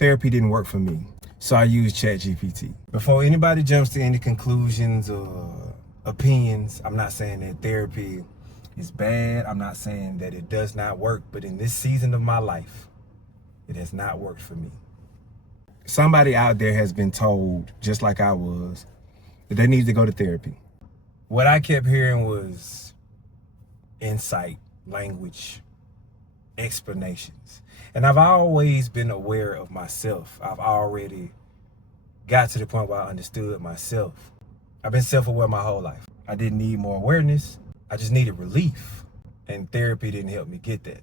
therapy didn't work for me, so I used ChatGPT. Before anybody jumps to any conclusions or opinions, I'm not saying that therapy is bad. I'm not saying that it does not work, but in this season of my life, it has not worked for me. Somebody out there has been told, just like I was, that they need to go to therapy. What I kept hearing was insight, language, explanations. And I've always been aware of myself. I've already got to the point where I understood myself. I've been self-aware my whole life. I didn't need more awareness. I just needed relief. And therapy didn't help me get that.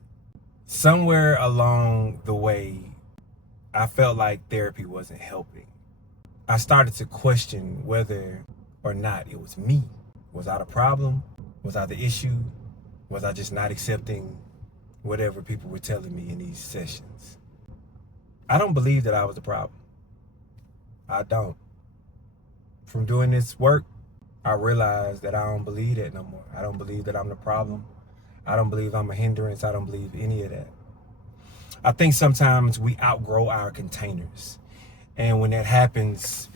Somewhere along the way, I felt like therapy wasn't helping. I started to question whether or not it was me. Was I the problem? Was I the issue? Was I just not accepting whatever people were telling me in these sessions? I don't believe that I was the problem. I don't. From doing this work, I realized that I don't believe that no more. I don't believe that I'm the problem. I don't believe I'm a hindrance. I don't believe any of that. I think sometimes we outgrow our containers. And when that happens,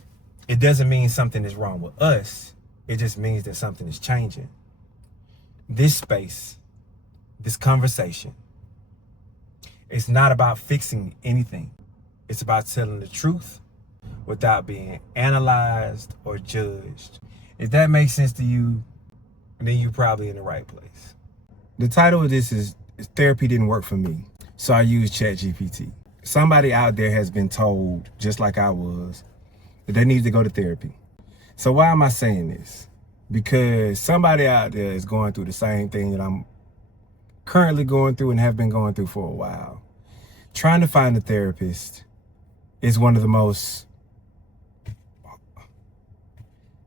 it doesn't mean something is wrong with us. It just means that something is changing. This space, this conversation, it's not about fixing anything. It's about telling the truth without being analyzed or judged. If that makes sense to you, then you're probably in the right place. The title of this is Therapy Didn't Work for Me, so I used ChatGPT. Somebody out there has been told, just like I was, that they need to go to therapy. So why am I saying this? Because somebody out there is going through the same thing that I'm currently going through and have been going through for a while. Trying to find a therapist is one of the most,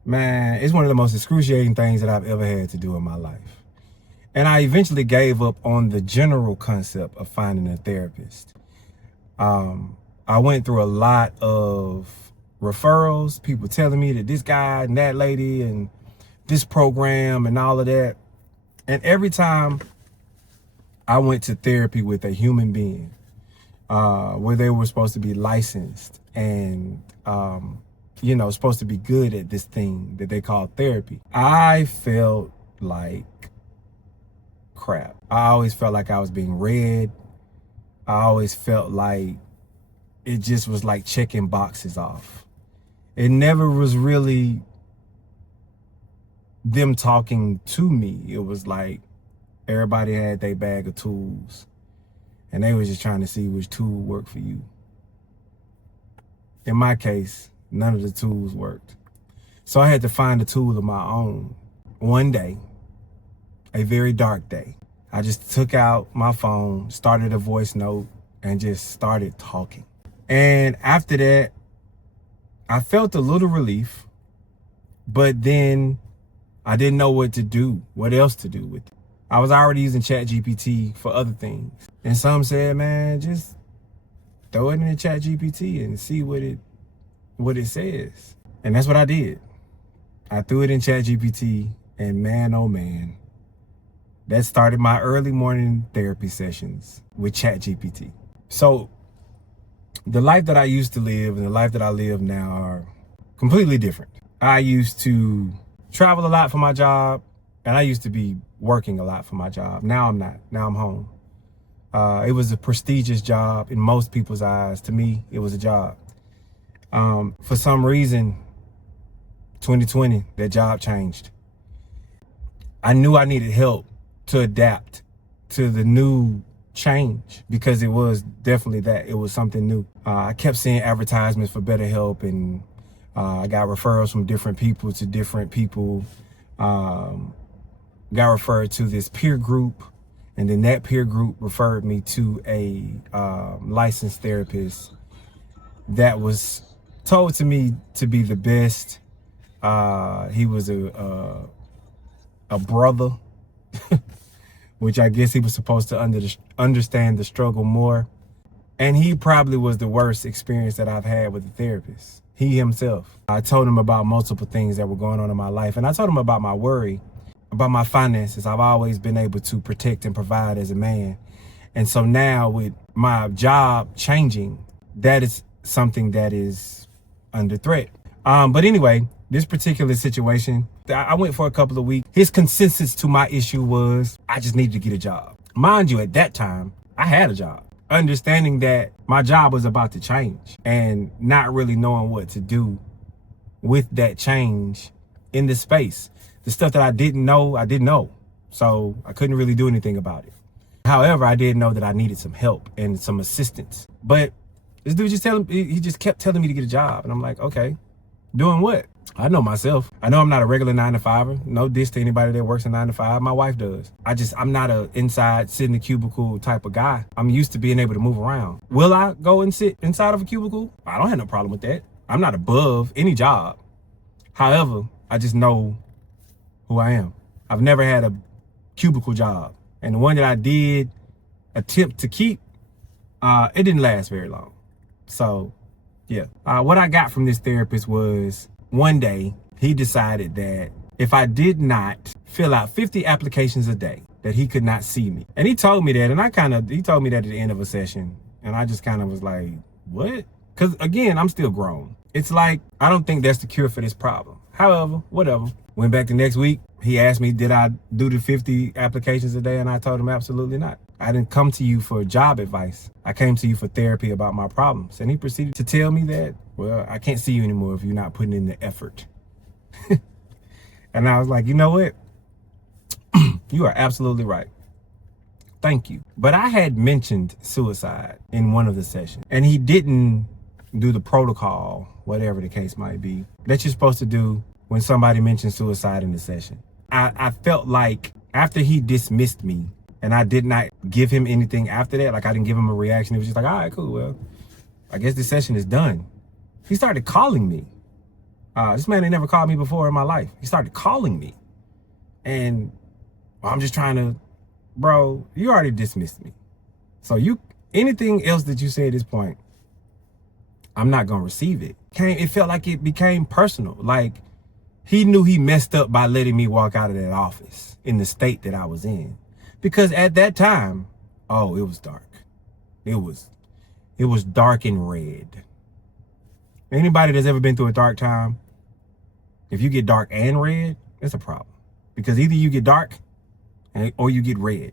it's one of the most excruciating things that I've ever had to do in my life. And I eventually gave up on the general concept of finding a therapist. I went through a lot of referrals, people telling me that this guy and that lady and this program and all of that. And every time I went to therapy with a human being, where they were supposed to be licensed and, supposed to be good at this thing that they call therapy, I felt like crap. I always felt like I was being read. I always felt like it just was like checking boxes off. It never was really them talking to me. It was like everybody had their bag of tools and they were just trying to see which tool worked for you. In my case, none of the tools worked. So I had to find a tool of my own. One day, a very dark day, I just took out my phone, started a voice note, and just started talking. And after that, I felt a little relief, but then I didn't know what to do, what else to do with it. I was already using ChatGPT for other things. And some said, man, just throw it in the ChatGPT and see what it says. And that's what I did. I threw it in ChatGPT, and man, oh man, that started my early morning therapy sessions with ChatGPT. So the life that I used to live and the life that I live now are completely different. I used to travel a lot for my job, and I used to be working a lot for my job. Now I'm not. Now I'm home. It was a prestigious job in most people's eyes. To me, it was a job. For some reason, 2020, that job changed. I knew I needed help to adapt to the new change, because it was definitely that. It was something new. I kept seeing advertisements for BetterHelp, and I got referrals from different people to different people. Got referred to this peer group, and then that peer group referred me to a licensed therapist that was told to me to be the best. He was a brother, which I guess he was supposed to understand the struggle more. And he probably was the worst experience that I've had with a therapist. He himself. I told him about multiple things that were going on in my life. And I told him about my worry, about my finances. I've always been able to protect and provide as a man. And so now with my job changing, that is something that is under threat. But anyway, this particular situation, I went for a couple of weeks. His consensus to my issue was I just needed to get a job. Mind you, at that time, I had a job. Understanding that my job was about to change and not really knowing what to do with that change in this space. The stuff that I didn't know, I didn't know. So I couldn't really do anything about it. However, I did know that I needed some help and some assistance. But this dude he just kept telling me to get a job. And I'm like, okay, doing what? I know myself. I know I'm not a regular 9-to-5er. No diss to anybody that works a 9-to-5. My wife does. I'm not a inside sit in the cubicle type of guy. I'm used to being able to move around. Will I go and sit inside of a cubicle? I don't have no problem with that. I'm not above any job. However, I just know who I am. I've never had a cubicle job. And the one that I did attempt to keep, it didn't last very long. So, yeah. What I got from this therapist was one day he decided that if I did not fill out 50 applications a day, that he could not see me. And he told me that, and he told me that at the end of a session. And I just kind of was like, what? Because again, I'm still grown. It's like, I don't think that's the cure for this problem. However, whatever. Went back the next week. He asked me, did I do the 50 applications a day? And I told him absolutely not. I didn't come to you for job advice. I came to you for therapy about my problems. And he proceeded to tell me that, well, I can't see you anymore if you're not putting in the effort. And I was like, you know what? You are absolutely right. Thank you. But I had mentioned suicide in one of the sessions, and he didn't do the protocol, whatever the case might be, that you're supposed to do when somebody mentions suicide in the session. I felt like after he dismissed me and I did not give him anything after that, like I didn't give him a reaction. It was just like, all right, cool. Well, I guess this session is done. He started calling me. This man had never called me before in my life. He started calling me. And well, I'm just trying to, bro, you already dismissed me. So anything else that you say at this point, I'm not going to receive it. It felt like it became personal. Like he knew he messed up by letting me walk out of that office in the state that I was in. Because at that time, oh, it was dark. It was dark and red. Anybody that's ever been through a dark time, if you get dark and red, it's a problem. Because either you get dark or you get red.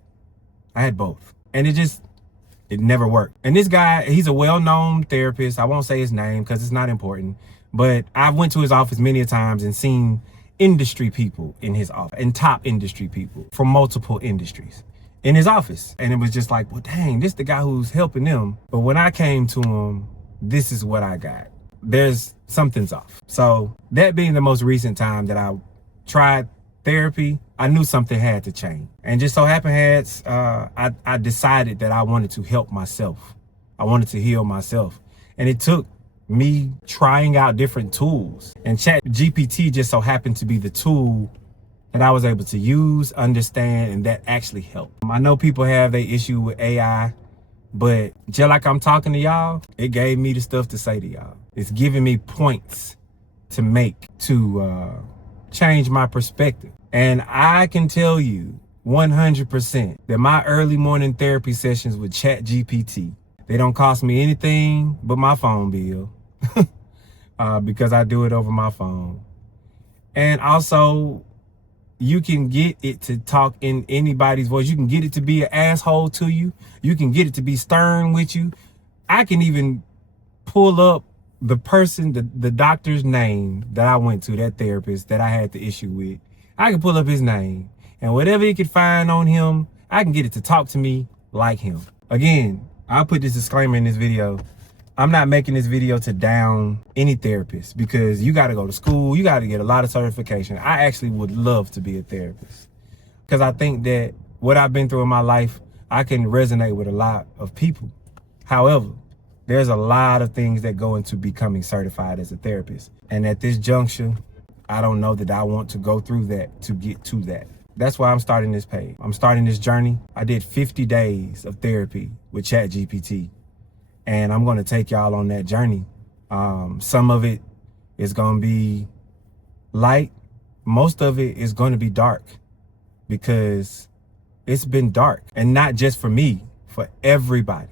I had both. And it never worked. And this guy, he's a well-known therapist. I won't say his name because it's not important. But I went to his office many times and seen industry people in his office, and top industry people from multiple industries in his office. And it was just like, well, dang, this the guy who's helping them. But when I came to him, this is what I got. Something's off. So that being the most recent time that I tried therapy, I knew something had to change. And just so happened, I decided that I wanted to help myself. I wanted to heal myself. And it took me trying out different tools. And ChatGPT just so happened to be the tool that I was able to use, understand, and that actually helped. I know people have their issue with AI, but just like I'm talking to y'all, it gave me the stuff to say to y'all. It's giving me points to make to change my perspective. And I can tell you 100% that my early morning therapy sessions with ChatGPT, they don't cost me anything but my phone bill because I do it over my phone. And also, you can get it to talk in anybody's voice. You can get it to be an asshole to you. You can get it to be stern with you. I can even pull up the person, the doctor's name that I went to, that therapist that I had the issue with. I can pull up his name, and whatever it could find on him, I can get it to talk to me like him. Again, I'll put this disclaimer in this video. I'm not making this video to down any therapist because you got to go to school. You got to get a lot of certification. I actually would love to be a therapist because I think that what I've been through in my life, I can resonate with a lot of people. However, there's a lot of things that go into becoming certified as a therapist. And at this juncture, I don't know that I want to go through that to get to that. That's why I'm starting this page. I'm starting this journey. I did 50 days of therapy with ChatGPT, and I'm going to take y'all on that journey. Some of it is going to be light. Most of it is going to be dark because it's been dark, and not just for me, for everybody.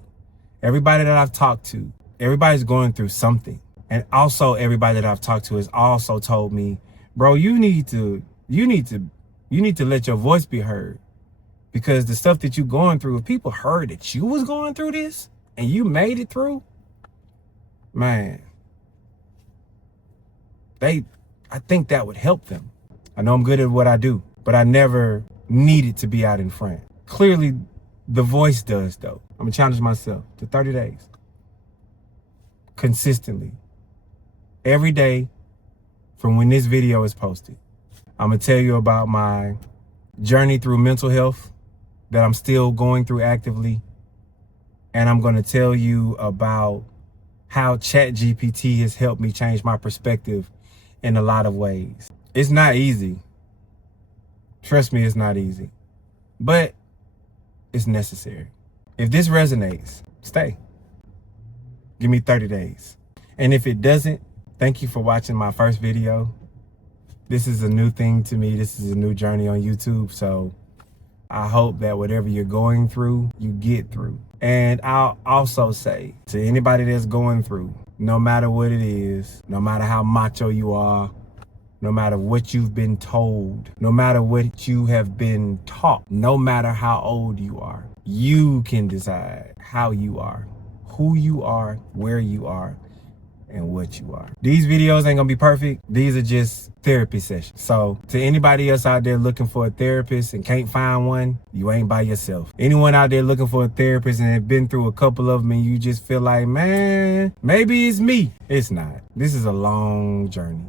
Everybody that I've talked to, Everybody's going through something. And also everybody that I've talked to has also told me, bro, you need to let your voice be heard. Because the stuff that you're going through, if people heard that you was going through this and you made it through, man, I think that would help them. I know I'm good at what I do, but I never needed to be out in front. Clearly, the voice does, though. I'm gonna challenge myself to 30 days. Consistently. Every day from when this video is posted. I'm gonna tell you about my journey through mental health that I'm still going through actively. And I'm gonna tell you about how ChatGPT has helped me change my perspective in a lot of ways. It's not easy. Trust me, it's not easy. But it's necessary. If this resonates, stay. Give me 30 days. And if it doesn't, thank you for watching my first video. This is a new thing to me. This is a new journey on YouTube. So I hope that whatever you're going through, you get through. And I'll also say to anybody that's going through, no matter what it is, no matter how macho you are, no matter what you've been told, no matter what you have been taught, no matter how old you are, you can decide how you are, who you are, where you are, and what you are. These videos ain't gonna be perfect. These are just therapy sessions. So to anybody else out there looking for a therapist and can't find one, you ain't by yourself. Anyone out there looking for a therapist and have been through a couple of them and you just feel like, man, maybe it's me. It's not. This is a long journey.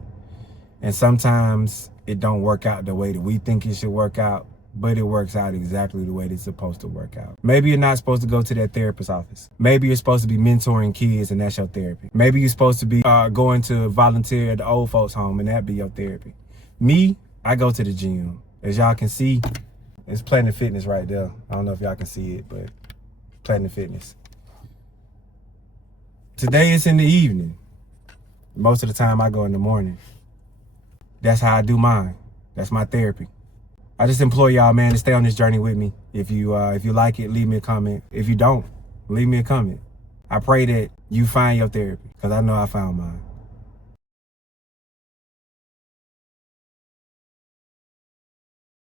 And sometimes it don't work out the way that we think it should work out, but it works out exactly the way it's supposed to work out. Maybe you're not supposed to go to that therapist's office. Maybe you're supposed to be mentoring kids and that's your therapy. Maybe you're supposed to be going to volunteer at the old folks home and that be your therapy. Me, I go to the gym. As y'all can see, it's Planet Fitness right there. I don't know if y'all can see it, but Planet Fitness. Today it's in the evening. Most of the time I go in the morning. That's how I do mine. That's my therapy. I just implore y'all, man, to stay on this journey with me. If you like it, leave me a comment. If you don't, leave me a comment. I pray that you find your therapy, because I know I found mine.